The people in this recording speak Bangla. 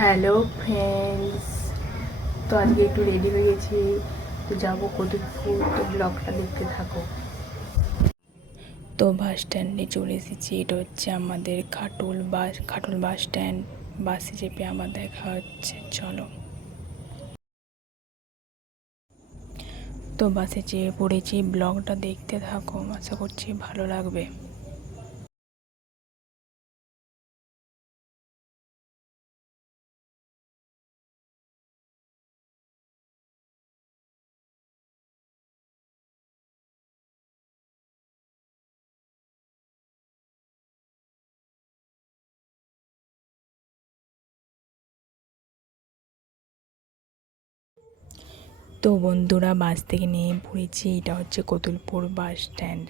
হ্যালো ফ্রেন্ডস, তো আজকে একটু রেডি হয়ে গেছি, তো যাবো কোথাও, তো ব্লগটা দেখতে থাকো। তো বাস স্ট্যান্ডে চলে এসেছি। এটা হচ্ছে আমাদের খাটুল বাস স্ট্যান্ড। বাসে চেপে আমার দেখা হচ্ছে, চলো। তো বাসে চেপে পড়েছি, ব্লগটা দেখতে থাকো, আশা করছি ভালো লাগবে। তো বন্ধুরা, বাস থেকে নিয়ে পড়েছি, এটা হচ্ছে কতুলপুর বাস স্ট্যান্ড।